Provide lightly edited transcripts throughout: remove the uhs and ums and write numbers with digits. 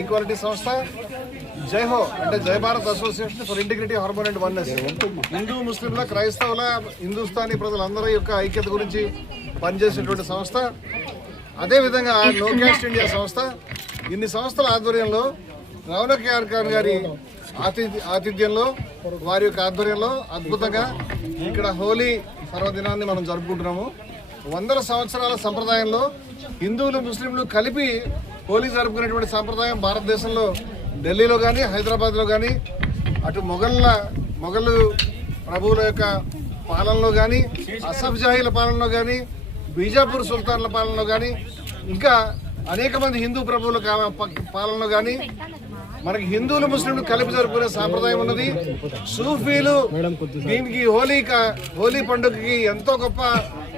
Equality సంస్థ జై హో అంటే జై Bharat association for integrity harmony and oneness Hindu ముస్లింల క్రైస్తవుల హిందుస్థానీ ప్రజలందరి యొక్క ఐక్యత గురించి పనిచేసేటువంటి సంస్థ. అదేవిధంగా నో క్యాస్ట్ ఇండియా సంస్థ. ఇన్ని సంస్థల ఆధ్వర్యంలో రౌనక్ యార్ ఖాన్ గారి ఆతిథ్యంలో వారి యొక్క ఆధ్వర్యంలో అద్భుతంగా ఇక్కడ హోలీ పర్వదినాన్ని మనం జరుపుకుంటున్నాము. 100 సంవత్సరాల సంప్రదాయంలో హిందువులు ముస్లింలు కలిపి హోలీ జరుపుకునేటువంటి సంప్రదాయం భారతదేశంలో ఢిల్లీలో కానీ హైదరాబాద్లో కానీ అటు మొఘలు ప్రభువుల యొక్క పాలనలో కానీ అసఫ్ జాహీల పాలనలో కానీ బీజాపూర్ సుల్తాన్ల పాలనలో కానీ ఇంకా అనేక మంది హిందూ ప్రభువుల పాలనలో కానీ మనకి హిందువులు ముస్లింలు కలిపి జరుపుకునే సాంప్రదాయం ఉన్నది. సూఫీలు దీనికి హోలీ పండుగకి ఎంతో గొప్ప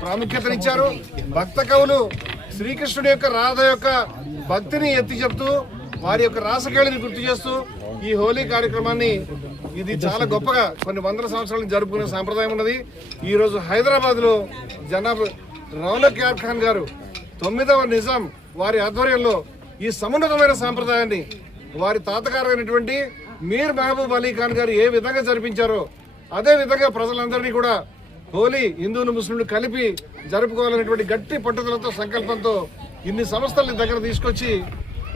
ప్రాముఖ్యతనిచ్చారు. భక్త కవులు శ్రీకృష్ణుడి యొక్క రాధ యొక్క భక్తిని ఎత్తి చెప్తూ వారి యొక్క రాసకేళిని గుర్తు చేస్తూ ఈ హోలీ కార్యక్రమాన్ని ఇది చాలా గొప్పగా కొన్ని 100 సంవత్సరాలు జరుపుకునే సాంప్రదాయం ఉన్నది. ఈరోజు హైదరాబాద్ లో జనాబ్ రౌనక్ యార్ ఖాన్ గారు 9వ నిజాం వారి ఆధ్వర్యంలో ఈ సమున్నతమైన సాంప్రదాయాన్ని వారి తాతగారు అయినటువంటి మీర్ మహబూబ్ అలీ ఖాన్ గారు ఏ విధంగా జరిపించారో అదే విధంగా ప్రజలందరినీ కూడా హోలీ హిందువులు ముస్లింలు కలిపి జరుపుకోవాలనేటువంటి గట్టి పట్టుదలతో సంకల్పంతో ఇన్ని సంస్థల్ని దగ్గర తీసుకొచ్చి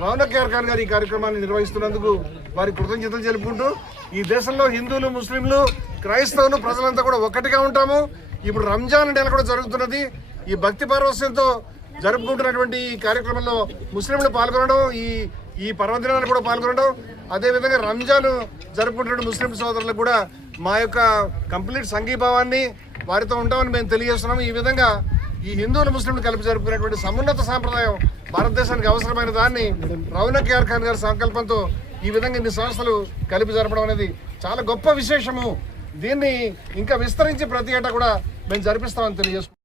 రౌనక్ యార్ ఖాన్ గారు ఈ కార్యక్రమాన్ని నిర్వహిస్తున్నందుకు వారి కృతజ్ఞతలు తెలుపుకుంటూ ఈ దేశంలో హిందువులు ముస్లింలు క్రైస్తవులు ప్రజలంతా కూడా ఒక్కటిగా ఉంటాము. ఇప్పుడు రంజాన్ నెల కూడా జరుగుతున్నది. ఈ భక్తి పారవస్యంతో జరుపుకుంటున్నటువంటి ఈ కార్యక్రమంలో ముస్లింలు పాల్గొనడం ఈ పర్వదినాలు కూడా పాల్గొనడం అదేవిధంగా రంజాన్ జరుపుకుంటున్న ముస్లిం సోదరులకు కూడా మా యొక్క కంప్లీట్ సంఘీభావాన్ని వారితో ఉంటామని మేము తెలియజేస్తున్నాం. ఈ విధంగా ఈ హిందువులు ముస్లింలు కలిపి జరుపుకునేటువంటి సమున్నత సాంప్రదాయం భారతదేశానికి అవసరమైన దాన్ని రౌనక్ యార్ ఖాన్ గారి సంకల్పంతో ఈ విధంగా ఇన్ని సంస్థలు కలిపి జరపడం అనేది చాలా గొప్ప విశేషము. దీన్ని ఇంకా విస్తరించి ప్రతి ఏటా కూడా మేము జరిపిస్తామని తెలియజేస్తున్నాం.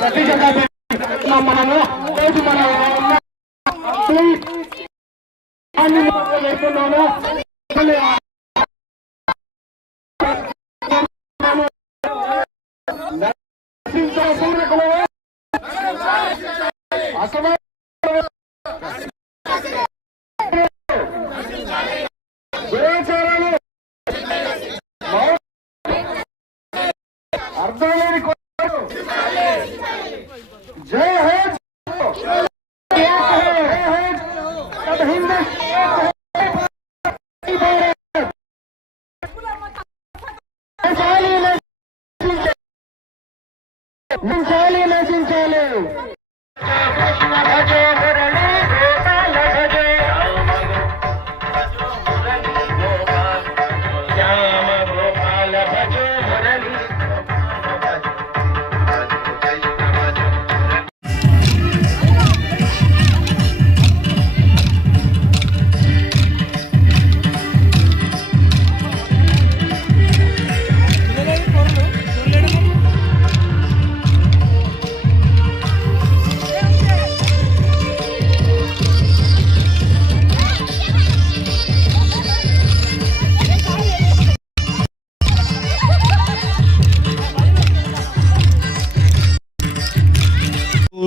ప్రతి మనము అర్థం जय है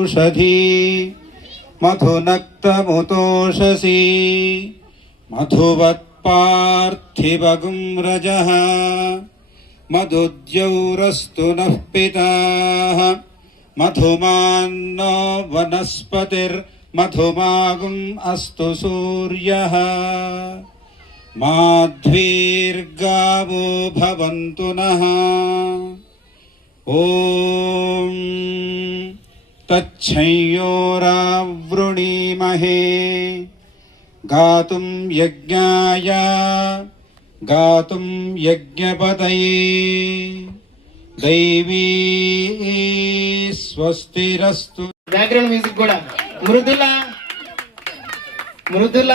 औषधी मधुनक्तमुतोषसी मधुवत्पार्थिवगुं रजः मधुद्यौरस्तु नः पिताः मधुमान्नो वनस्पतिर्मधुमागुम् अस्तु सूर्यः माध्वीर्गावो भवन्तु नः ఓం తచ్చంయోరావృణీమహే గాతుం యజ్ఞాయ గాతుం యజ్ఞపతయే దైవీ స్వస్తిరస్తు. బ్యాక్గ్రౌండ్ మ్యూజిక్ కూడా మృదుల మృదుల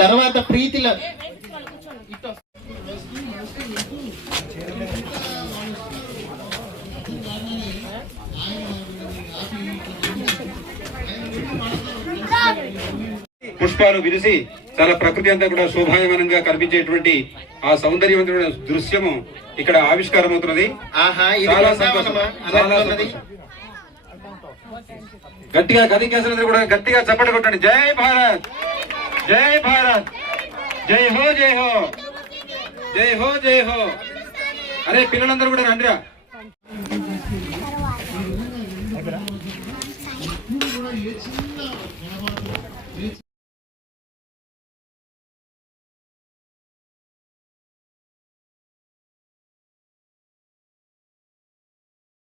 తర్వాత ప్రీతిలో పుష్పాలు విరిసి చాలా ప్రకృతి అంతా కూడా శోభాయమానంగా కనిపించేటువంటి ఆ సౌందర్యవంతమైన దృశ్యము ఇక్కడ ఆవిష్కారం అవుతున్నది. ఆహా ఇది చాలా బృందావనమా? సంతోషం, చాలా అలా ఉన్నది. సంతోషం. గట్టిగా కదికేసినందరూ కూడా గట్టిగా చప్పట్లు కొట్టండి. జై భారత్, జై భారత్, జై హో జై హో, జై హో జై హో. అరే పిల్లలందరూ కూడా రండిరా.